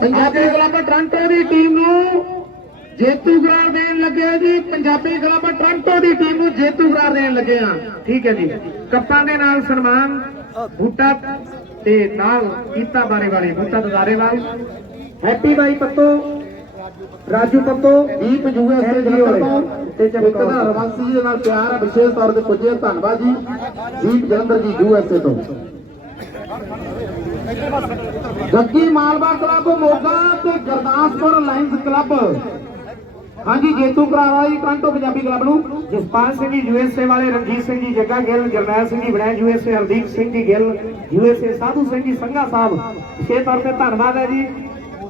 Punjabi club Toronto ਦੀ team ਨੂੰ ਜੇਤੂ ਕਰਾਰ ਦੇਣ ਲੱਗੇ ਜੀ। ਪੰਜਾਬੀ ਕਲੱਬ ਟ੍ਰਾਂਟੋ ਦੀ ਟੀਮ ਨੂੰ ਜੇਤੂ ਕਰਾਰ ਦੇਣ ਲੱਗੇ ਆ। ਠੀਕ ਹੈ ਜੀ। ਕੱਪਾਂ ਦੇ ਨਾਲ ਸਨਮਾਨ ਬੂਟਾ ਤੇ ਨਾਲ ਕੀਤਾ ਬਾਰੇ ਵਾਲੇ ਬੂਟਾ ਦਦਾਰੇ ਨਾਲ ਹੈਪੀ ਬਾਈ ਪੱਤੋ ਰਾਜੂ ਪੱਤੋ ਦੀਪ ਯੂਐਸਏ ਜੀ ਹੋਏ ਤੇ ਚਮਕੌਰ ਰਵੰਸੀ ਜੀ ਦੇ ਨਾਲ ਪਿਆਰ ਹੈ ਵਿਸ਼ੇਸ਼ ਤੌਰ ਤੇ ਪੁੱਜੇ ਧੰਨਵਾਦ ਜੀ। ਦੀਪ ਜਲੰਧਰ ਜੀ ਯੂਐਸਏ ਤੋਂ। ਜੱਗੀ ਮਾਲਵਾ ਕਲੱਬ ਮੋਗਾ ਤੇ ਗੁਰਦਾਸਪੁਰ ਲਾਇਨਸ ਕਲੱਬ। ਹਾਂਜੀ ਜੇਤੂ ਕਰਾਰਾ ਜੀ ਟ੍ਰਾਂਟੋ ਪੰਜਾਬੀ ਕਲੱਬ ਨੂੰ। ਜਸਪਾਲ ਸਿੰਘ ਜੀ ਯੂਐਸਏ ਵਾਲੇ ਰਣਜੀਤ ਸਿੰਘ ਜੀ ਜੱਗਾ ਗਿੱਲ ਜਰਨੈਲ ਸਿੰਘ ਜੀ ਬੜੈਂ ਯੂਐਸਏ ਹਰਦੀਪ ਸਿੰਘ ਜੀ ਗਿੱਲ ਯੂਐਸਏ ਸਾਧੂ ਸਿੰਘ ਜੀ ਸੰਘਾ ਸਾਹਿਬ। ਵਿਸ਼ੇਸ਼ ਤੌਰ ਤੇ ਧੰਨਵਾਦ ਹੈ ਜੀ।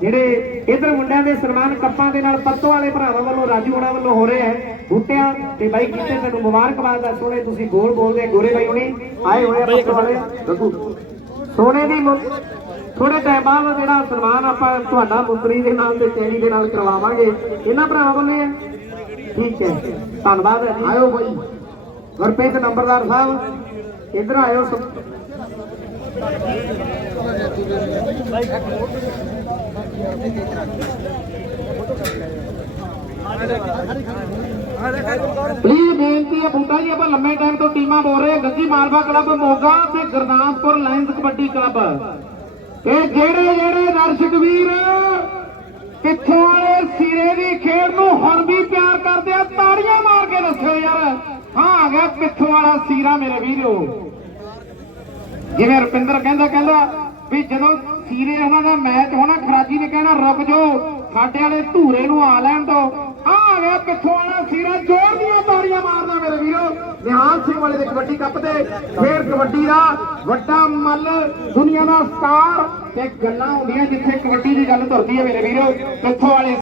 ਜਿਹੜੇ ਇਧਰ ਮੁੰਡਿਆਂ ਦੇ ਸਨਮਾਨ ਕੱਪਾਂ ਦੇ ਨਾਲ ਪੱਤੋ ਵਾਲੇ ਭਰਾਵਾਂ ਵੱਲੋਂ ਰਾਜੂ ਹੋਣਾ ਵੱਲੋਂ ਹੋ ਰਹੇ ਹੈ। ਬੂਟਿਆਂ ਤੇ ਬਾਈ ਕੀਤੇ ਤੈਨੂੰ ਮੁਬਾਰਕਬਾਦ ਹੈ ਸੋਹਣੇ ਤੁਸੀਂ ਗੋਲ ਬੋਲਦੇ ਗੋਰੇ ਬਾਈ ਹੁਣੀ। ਆਏ ਹੋਏ ਆ ਪੱਤੋ ਵਾਲੇ। ਗੱਗੂ ਸੋਨੇ ਦੀ ਥੋੜੇ ਟਾਈਮ ਬਾਅਦ ਜਿਹੜਾ ਸਨਮਾਨ ਆਪਾਂ ਤੁਹਾਡਾ ਮੁੰਦਰੀ ਦੇ ਨਾਲ ਤੇ ਚੈਨੀ ਦੇ ਨਾਲ ਕਰਵਾਵਾਂਗੇ। ਇਹਨਾਂ ਭਰਾਵਾਂ ਵੱਲੋਂ ਹੈ ਠੀਕ ਹੈ। ਧੰਨਵਾਦ ਹੈ ਜੀ। ਆਇਓ ਬਾਈ। ਗੁਰਪ੍ਰੀਤ ਨੰਬਰਦਾਰ ਸਾਹਿਬ ਇੱਧਰ ਆਇਓ ਪਲੀਜ਼ ਬੇਨਤੀ ਹੈ ਬੂਟਾ ਜੀ ਆਪਾਂ ਲੰਮੇ ਟਾਈਮ ਤੋਂ ਟੀਮਾਂ ਬੋਲ ਰਹੇ ਗੱਗੀ ਮਾਲਵਾ ਕਲੱਬ ਮੋਗਾ ਤੇ ਗੁਰਦਾਸਪੁਰ ਲਾਇਨਸ ਕਬੱਡੀ ਕਲੱਬ। ਇਹ ਜਿਹੜੇ ਜਿਹੜੇ ਦਰਸ਼ਕ ਵੀਰ ਪਿੱਛੋਂ ਵਾਲੇ ਸਿਰੇ ਦੀ ਖੇਡ ਨੂੰ ਹੁਣ ਵੀ ਪਿਆਰ ਕਰਦੇ ਆ, ਤਾੜੀਆਂ ਮਾਰ ਕੇ ਦੱਸਿਓ ਯਾਰ। ਹਾਂ, ਆ ਗਿਆ ਪਿੱਛੋਂ ਵਾਲਾ ਸੀਰਾ ਮੇਰੇ ਵੀਰੋ। ਜਿਵੇਂ ਰੁਪਿੰਦਰ ਕਹਿੰਦਾ ਕਹਿੰਦਾ ਵੀ ਜਦੋਂ ਸੀਰੇ ਉਹਨਾਂ ਦਾ ਮੈਚ ਹੋਣਾ, ਖਰਾਜੀ ਨੇ ਕਹਿਣਾ, ਰੁਕ ਜਾਓ, ਸਾਡੇ ਵਾਲੇ ਧੂਰੇ ਨੂੰ ਆ ਲੈਣ ਦੋ ਆ ਗਿਆ ਪਿੱਛੋਂ ਵਾਲਾ ਸੀਰਾ, ਜ਼ੋਰ ਦੀਆਂ ਤਾੜੀਆਂ ਨਿਹਾਲ ਸਿੰਘ ਵਾਲੇ ਦੇ ਕਬੱਡੀ ਕੱਪ ਤੇ ਫੇਰ ਕਬੱਡੀ ਦਾ ਵੱਡਾ ਮੱਲ, ਦੁਨੀਆ ਦਾ ਸਟਾਰ ਤੇ ਗੱਲਾਂ ਹੁੰਦੀਆਂ ਜਿੱਥੇ ਕਬੱਡੀ ਦੀ ਗੱਲ ਤੁਰਦੀ ਹੈ ਮੇਰੇ ਵੀਰੋ ਇੱਥੋਂ ਵਾਲੇ